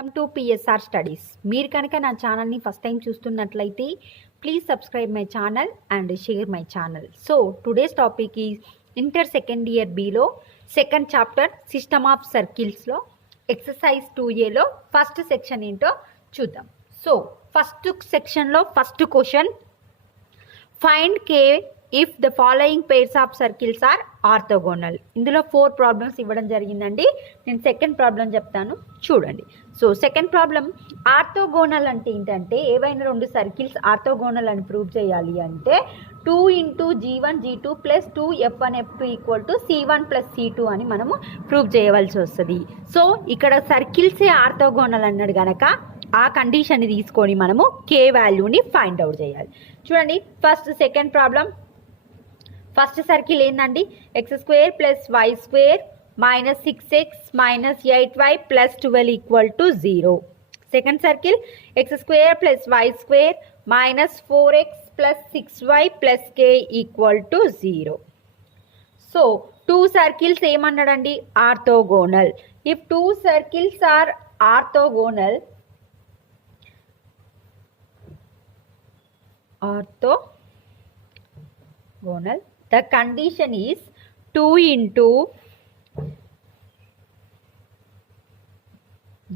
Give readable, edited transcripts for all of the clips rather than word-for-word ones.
Welcome to PSR studies. మీరు కనుక నా ఛానల్ని ఫస్ట్ టైం చూస్తున్నట్లయితే please subscribe my channel and share my channel. So today's topic is inter second year బిలో second chapter system of సర్కిల్స్లో exercise 2Aలో first section ఏంటో చూద్దాం. సో ఫస్ట్ సెక్షన్లో first question, find K if the following pairs of circles are orthogonal. ఇందులో 4 problems ఇవ్వడం జరిగిందండి. నేను సెకండ్ ప్రాబ్లం చెప్తాను, చూడండి. సో సెకండ్ ప్రాబ్లం, ఆర్థోగోనల్ అంటే ఏంటంటే ఏవైనా 2 సర్కిల్స్ ఆర్థోగోనల్ అని ప్రూవ్ చేయాలి అంటే 2 × G1 G2 + 2 F1 F2 = C1 + C2 అని మనము ప్రూవ్ చేయవలసి వస్తుంది. సో ఇక్కడ సర్కిల్సే ఆర్థోగోనల్ అన్నాడు కనుక ఆ కండిషన్ని తీసుకొని మనము కే వాల్యూని ఫైండ్ అవుట్ చేయాలి. చూడండి సెకండ్ ప్రాబ్లం, ఫస్ట్ సర్కిల్ ఏంటండి, x² + y² - 6x - 8y + 12 = 0. Second circle x² + y² - 4x + 6y + k = 0. So 2 circles ఏమన్నాడండి, orthogonal. If 2 circles are orthogonal, the condition is 2 ×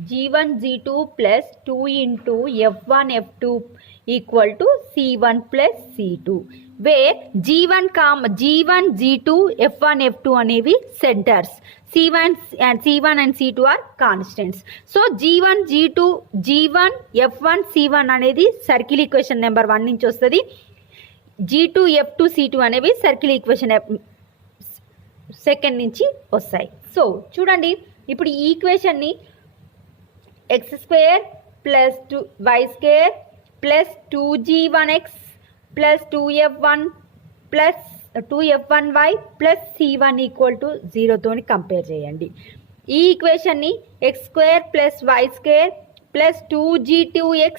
G1 G2 + 2 × F1 F2 = C1 + C2, where G1 G2 F1 F2 అనేవి centres, C1 and C2 are constants. So G1 F1 C1 అనేది circle equation number 1 నుంచి వస్తుంది. G2 F2 C2 అనేవి circle equation second నుంచి వస్తాయి. So చూడండి, ఇప్పుడు ఈ ఈక్వేషన్ని x² + y² + 2G1x + 2F1 + 2F1y + C1 = 0 తోని కంపేర్ చేయండి. ఈ ఈక్వేషన్ని x² + y² + 2G2x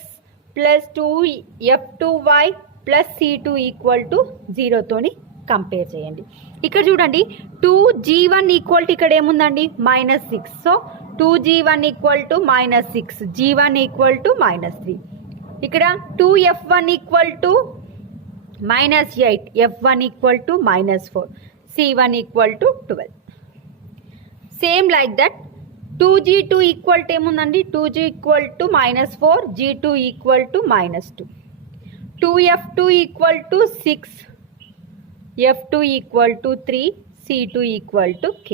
+ 2F2y + C2 = 0 తోని కంపేర్ చేయండి. ఇక్కడ చూడండి 2G1 = ఇక్కడ ఏముందండి, -6. So 2G1 = -6, G1 = -3. ఇక్కడ 2F1 = -8, F1 = -4, C1 = 12. Same like that 2G2 = ఏముందండి, 2G = -4, G2 = -2. 2F2 = 6, F2 = 3, C2 = K.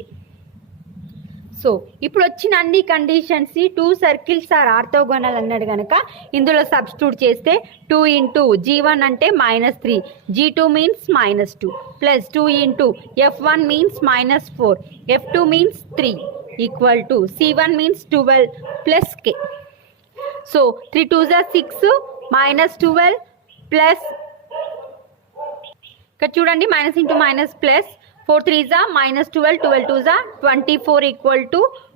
So ఇప్పుడు వచ్చిన అన్ని కండిషన్స్ 2 సర్కిల్స్ ఆర్ ఆర్థోగోనల్ అన్నాడు కనుక ఇందులో సబ్స్టిట్యూట్ చేస్తే 2 × G1 అంటే -3, G2 means -2 + 2 × F1 means -4, F2 means 3 = C1 means 12 + K. So 3 2s are 6 -12 plus ఇక్కడ చూడండి -, plus 4 3s are -12, 12 2s are 24 =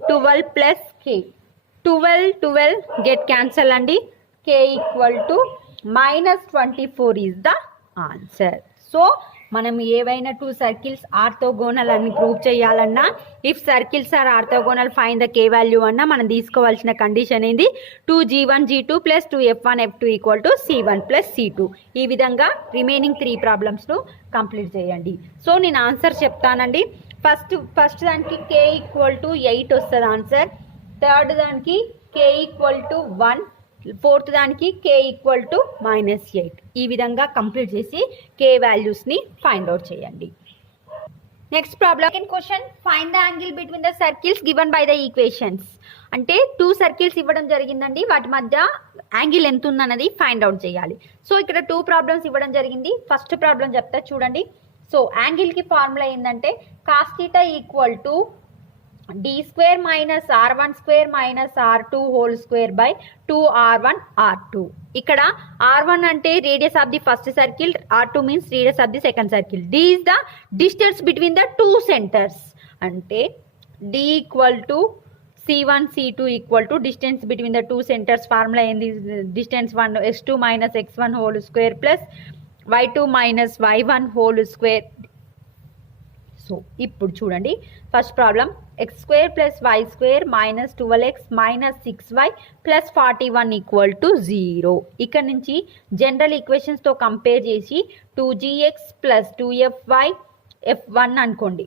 12 + K. 12 get cancel అండి, K = -24 is the answer. So మనం ఏవైనా 2 సర్కిల్స్ ఆర్థోగోనల్ అని ప్రూవ్ చేయాలన్నా, if circles are orthogonal find the k value అన్నా మనం తీసుకోవాల్సిన కండిషన్ ఏంది, 2G1 G2 + 2F1 F2 = C1 + C2. ఈ విధంగా రిమైనింగ్ 3 ప్రాబ్లమ్స్ను కంప్లీట్ చేయండి. సో నేను ఆన్సర్ చెప్తానండి. ఫస్ట్ దానికి K = 8 వస్తుంది ఆన్సర్, థర్డ్ దానికి K = 1, ఫోర్త్ దానికి K = -8. ఈ విధంగా కంప్లీట్ చేసి K వాల్యూస్ని ఫైండ్ అవుట్ చేయండి. Next problem, second question, find the angle between the circles given by the equations. అంటే 2 సర్కిల్స్ ఇవ్వడం జరిగిందండి, వాటి మధ్య యాంగిల్ ఎంత ఉందన్నది ఫైండ్ అవుట్ చేయాలి. సో ఇక్కడ 2 ప్రాబ్లమ్స్ ఇవ్వడం జరిగింది. ఫస్ట్ ప్రాబ్లం చెప్తా చూడండి. సో యాంగిల్కి ఫార్ములా ఏంటంటే cos θ = d² - r1² - r2² / 2r1 r2. ఇక్కడ r1 అంటే radius of the first circle, r2 means radius of the second circle, d is the distance between the 2 centers. అంటే d = C1 C2 = distance between the 2 centers. Formula ఏంది, distance 1 x2 - x1² + y2 - y1². So ఇప్పుడు చూడండి, first problem x square plus y square minus 12x minus 6y plus 41 equal to 0. ఇక్కడ నుంచి general ఈక్వేషన్స్తో compare చేసి 2gx plus 2fy f1 అనుకోండి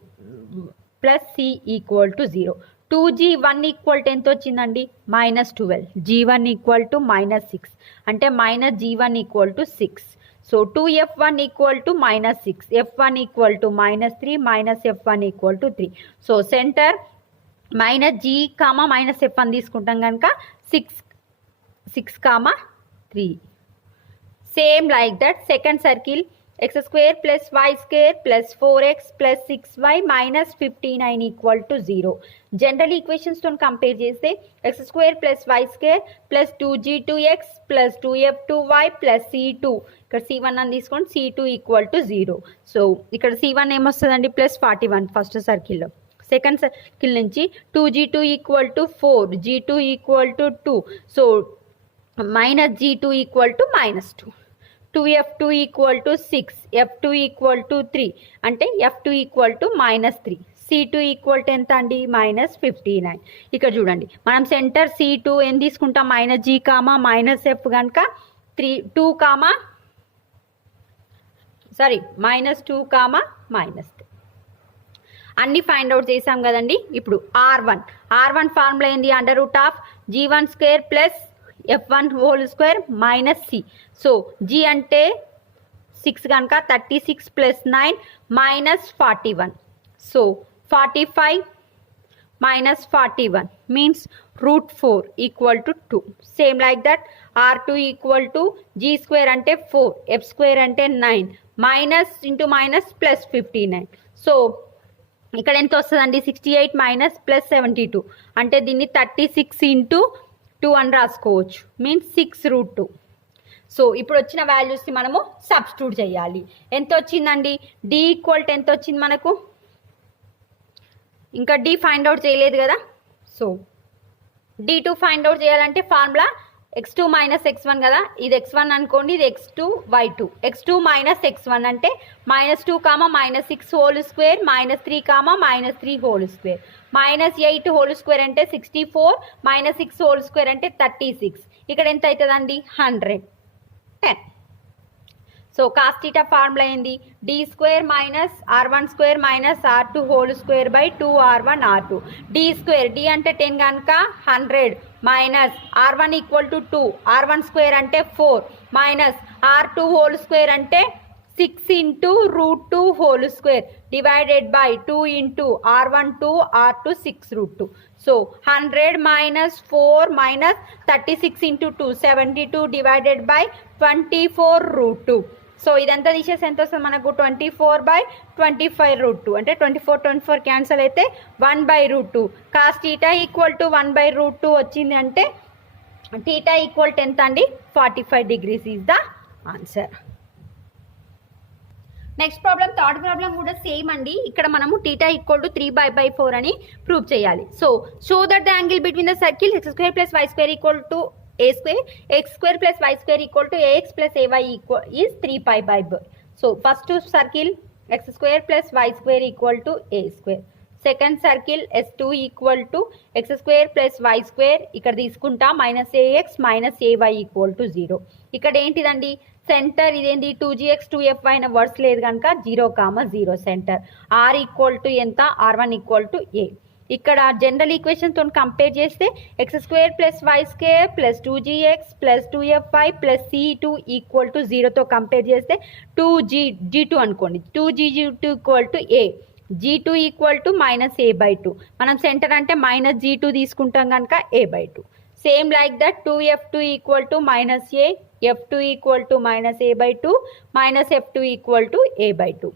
plus c equal to 0. 2g1 equal to ఎంత వచ్చిందండి -12, g1 equal to -6 అంటే minus g1 equal to 6. So 2f1 equal to -6, f1 equal to -3 minus f1 equal to 3. So centre minus g comma minus f1 తీసుకుంటాం కనుక 6 comma 3. Same like that second circle x square plus y square plus 4x plus 6y minus 59 equal to 0. General equations తో compare చేస్తే x square plus y square plus 2g2x plus 2f2y plus c2 ఇక్కడ c1 అని తీసుకోండి c2 equal to 0. So ఇక్కడ c1 ఏమొస్తుందండి plus 41 first సర్కిల్లో. Second circle నుంచి 2g2 equal to 4, g2 equal to 2. So minus g2 equal to -2. 2f2 equal to 6, f2 equal to 3 అంటే f2 equal to -3, c2 equal to ఎంత అండి -59. ఇక్కడ చూడండి మనం centre c2 ఏం తీసుకుంటాం minus g comma minus f కనుక -2 కామా -3 అన్ని ఫైండ్ అవుట్ చేసాం కదండి. ఇప్పుడు r1 ఫార్ములా ఏంది √g1 square plus f1 whole square minus c. So g అంటే 6 కనుక 36 plus 9 minus 41. So 45 minus 41 means √4 equal to 2. Same like that r2 equal to g square అంటే 4, f square అంటే 9 minus into minus plus 59. So ఇక్కడ ఎంత వస్తుందండి 68 minus plus 72 అంటే దీన్ని 36 into 2 అని రాసుకోవచ్చు మీన్స్ 6√2. సో ఇప్పుడు వచ్చిన వాల్యూస్ని మనము సబ్స్టిట్యూట్ చేయాలి. ఎంత వచ్చిందండి డి ఈక్వల్ టు ఎంత వచ్చింది మనకు, ఇంకా డి ఫైండ్ అవుట్ చేయలేదు కదా. సో d2 ఫైండ్ అవుట్ చేయాలంటే ఫార్ములా x2 మైనస్ x1 కదా, ఇది x1 అనుకోండి, ఇది x2 y2. x2 minus x1 అంటే -2 comma -6 whole square -3 comma -3 whole square -8 whole square అంటే 64 -6 హోల్ స్క్వేర్ అంటే 36. ఇక్కడ ఎంత అవుతుందండి 110. సో కాస్ థీటా ఫార్ములా ఏంది d square minus r1 square minus r2 whole square by 2r1 r2. d square d అంటే 10 కనుక 100 minus r1 equal to 2, r1 square అంటే 4 minus r2 whole square అంటే 6 into √2 whole square divided by 2 into r1 2 r2 6√2. So 100 minus 4 minus 36 into 2 72 divided by 24√2. So ఇదంతా తీసేసి ఎంత వస్తుంది మనకు 24/25√2 అంటే 24 క్యాన్సల్ అయితే 1/√2. కాస్ థీటా ఈక్వల్ టు 1/√2 వచ్చింది అంటే థీటా ఈక్వల్ టు ఎంత అండి 45 degrees is the answer. Next problem third problem కూడా సేమ్ అండి. ఇక్కడ మనము థీటా ఈక్వల్ టు 3/4 అని ప్రూవ్ చేయాలి. So show that the angle between the circle x square plus y square equal to a square, x square plus y square equal to ax plus ay equal is 3π/4. So first circle x square plus y square equal to a square. Second circle s2 equal to x square plus y square ఇక్కడ తీసుకుంటా -ax -ay equal to 0. ఇక్కడ ఏంటిదండి centre ఇదేంటి 2gx 2fy అయిన words లేదు కనుక 0,0 centre. r equal to ఎంత r1 equal to a. ఇక్కడ జనరల్ ఈక్వేషన్ తో కంపేర్ చేస్తే x square plus y square plus 2gx plus 2fy plus c2 equal to 0 తో కంపేర్ చేస్తే g2 అనుకోండి 2g2 equal to a, g2 equal to -a/2. మనం centre అంటే -g2 తీసుకుంటాం కనుక a/2. Same like that 2f2 equal to -a, f2 equal to -a/2 -f2 equal to a/2.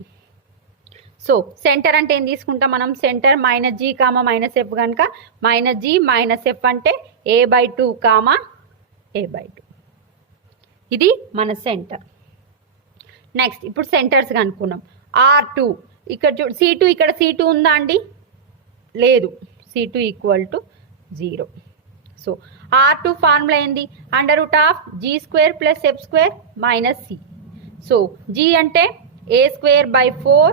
So centre అంటే ఏం తీసుకుంటాం మనం సెంటర్ -g కామా -f కనుక -g -f అంటే a/2 కామా a/2. ఇది మన సెంటర్. నెక్స్ట్ ఇప్పుడు సెంటర్స్ కనుక్కున్నాం. r2 ఇక్కడ c2 ఇక్కడ c2 ఉందా అండి లేదు, c2 equal to 0. So r2 formula ఏంది √g square plus f square minus c. So g అంటే a² / 4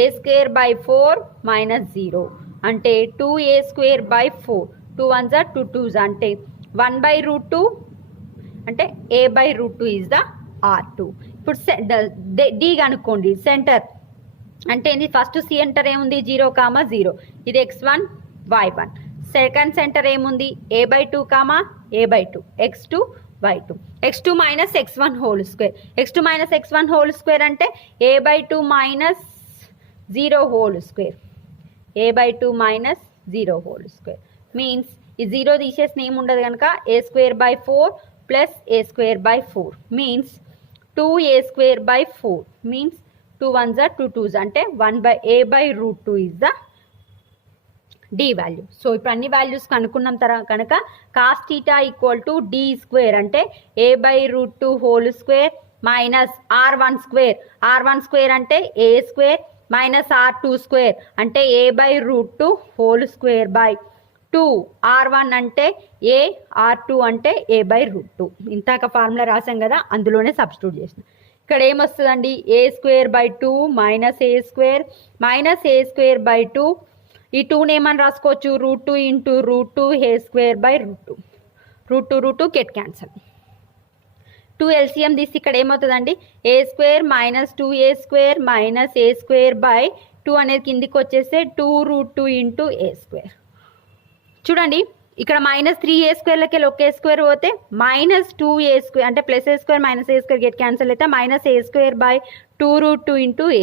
a² / 4 -0 అంటే 2a²/4 2 1s are 2 2s అంటే 1/√2 అంటే a/√2 ఈజ్ ద R2. ఇప్పుడు డి కనుక్కోండి. సెంటర్ అంటే ఏంది? ఫస్ట్ సెంటర్ ఏముంది? 0, 0 ఇది x1 y1. సెకండ్ సెంటర్ ఏముంది? a/2, a/2 x2 y2 x2 minus x1 whole square. x2 minus x1 whole square అంటే a/2 minus 0 whole square. a/2 minus 0 whole square means ఈ 0 తీసేసిన ఏముండదు కనుక a²/4 plus a²/4 means 2a²/4 means 2 1s are 2 2s అంటే a/√2 is the d value. So ఇప్పుడు అన్ని values కనుక్కున్నాం కనుక cos theta equal to d² అంటే a/√2 whole square minus r1² అంటే a² మైనస్ r2² అంటే a/√2 whole square by 2 r1 అంటే a, r2 అంటే a/√2. ఇంతాక formula రాసాం కదా, అందులోనే సబ్స్టిట్యూట్ చేసిన. ఇక్కడ ఏమొస్తుందండి? a²/2 మైనస్ a²/2 ఈ 2ని ఏమని రాసుకోవచ్చు? √2 into √2 a²/√2 √2 get cancel. 2 LCM తీసి ఇక్కడ ఏమవుతుందండి? a² minus 2a² minus a²/2 అనేది కిందికి వచ్చేస్తే 2√2 ఇంటూ a². చూడండి ఇక్కడ మైనస్ 3a²లకి ఒక a² పోతే మైనస్ 2a² అంటే plus a² minus a² get cancel అయితే minus a²/2√2 into a²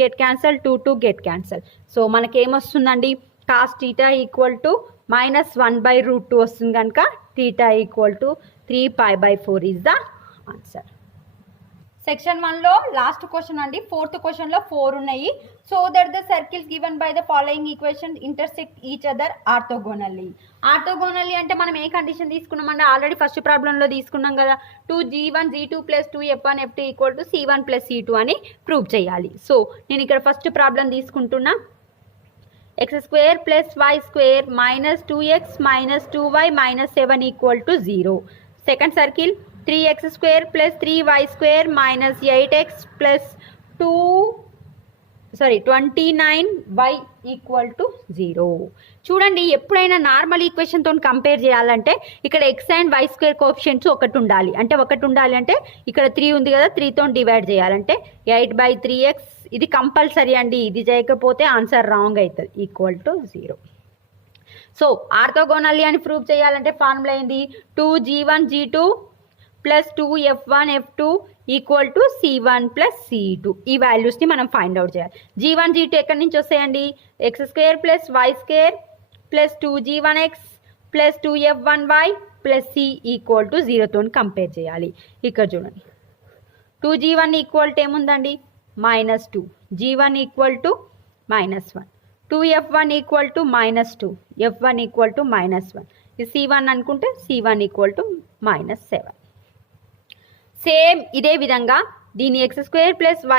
get cancel 2 get cancel. So మనకేమొస్తుందండి? Cos theta equal to minus 1/√2 వస్తుంది కనుక theta equal to 3π/4 is the answer. Section 1లో last question అండి. 4th క్వశ్చన్లో 4 ఉన్నాయి. So that the circles given by the following equation intersect each other orthogonally. Orthogonally అంటే మనం ఏ కండిషన్ తీసుకున్నామంటే ఆల్రెడీ ఫస్ట్ ప్రాబ్లంలో తీసుకున్నాం కదా, 2g1 g2 plus 2f1 f2 equal to c1 plus c2 అని ప్రూవ్ చేయాలి. సో నేను ఇక్కడ ఫస్ట్ ప్రాబ్లం తీసుకుంటున్నా. x² plus y² minus 2x minus 2y minus 7 equal to 0. Second circle 3x² plus 3y² minus 8x plus 29y equal to 0. చూడండి ఎప్పుడైనా normal ఈక్వేషన్తో compare చేయాలంటే ఇక్కడ x and y² coefficients ఒకటి ఉండాలి. అంటే ఒకటి ఉండాలి అంటే ఇక్కడ 3 ఉంది కదా, 3తో డివైడ్ చేయాలంటే 8/3x ఇది కంపల్సరీ అండి. ఇది చేయకపోతే ఆన్సర్ రాంగ్ అవుతుంది. Equal to 0. సో ఆర్థోగోనల్లీ అని ప్రూవ్ చేయాలంటే ఫార్ములా ఏంది? 2g1 g2 plus 2f1 f2 equal to c1 plus c2. ఈ వాల్యూస్ని మనం ఫైండ్ అవుట్ చేయాలి. g1 g2 ఎక్కడి నుంచి వస్తాయండి? x² plus y² plus 2g1x plus 2f1y plus c equal to 0తో కంపేర్ చేయాలి. ఇక్కడ చూడండి 2g1 ఈక్వల్ టు ఏముందండి? -2. g1 equal to -1. 2f1 equal to -2. f1 equal to -1. ఇది c1 అనుకుంటే c1 ఈక్వల్ టు -7. సేమ్ ఇదే విధంగా దీని x² plus y²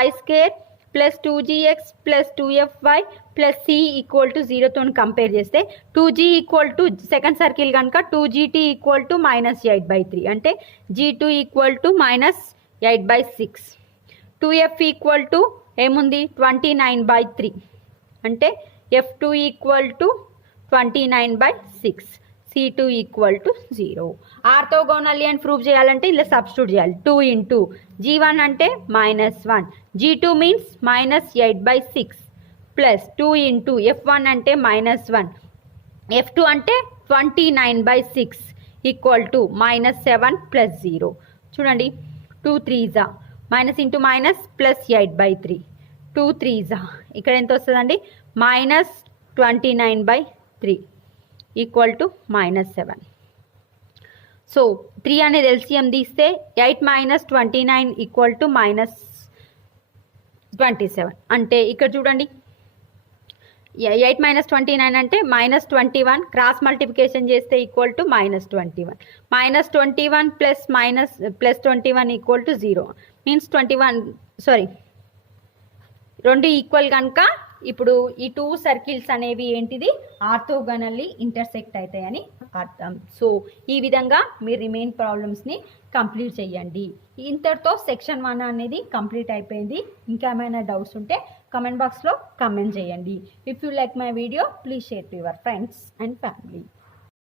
plus 2gx plus 2fy plus c equal to 0తో కంపేర్ చేస్తే 2g equal to second circle కనుక 2gt equal to -8/3 అంటే g2 equal to -8/6. 2f equal to ఏముంది? 29/3 అంటే f2 equal to 29/6. c2 equal to 0. ఆర్థోగోనల్లీ అని prove చేయాలంటే ఇలా substitute చేయాలి. 2 ఇంటూ g1 అంటే -1 g2 means -8/6 plus 2 into f1 అంటే -1 f2 అంటే 29/6 ఈక్వల్ టు -7 ప్లస్ 0. చూడండి 2 3s minus into minus plus 8/3 2 3s ఇక్కడ ఎంత వస్తుందండి? -29/3 ఈక్వల్ టు -7. సో 3 అనేది ఎల్సిఎం తీస్తే 8 - 29 ఈక్వల్ టు -27. అంటే ఇక్కడ చూడండి 8 - 29 అంటే -21 క్రాస్ మల్టిప్లికేషన్ చేస్తే equal to -21 -21 plus 21 equal to 0 means 21 రెండు ఈక్వల్ కనుక ఇప్పుడు ఈ 2 సర్కిల్స్ అనేవి ఏంటిది? ఆర్థోగోనల్లీ ఇంటర్సెక్ట్ అవుతాయని అర్థం. సో ఈ విధంగా మీరు రిమైన్ ప్రాబ్లమ్స్ని కంప్లీట్ చేయండి. ఇంతటితో సెక్షన్ 1 అనేది కంప్లీట్ అయిపోయింది. ఇంకా ఏమైనా డౌట్స్ ఉంటే కమెంట్ బాక్స్లో కమెంట్ చేయండి. If you like my video please share to your friends and family.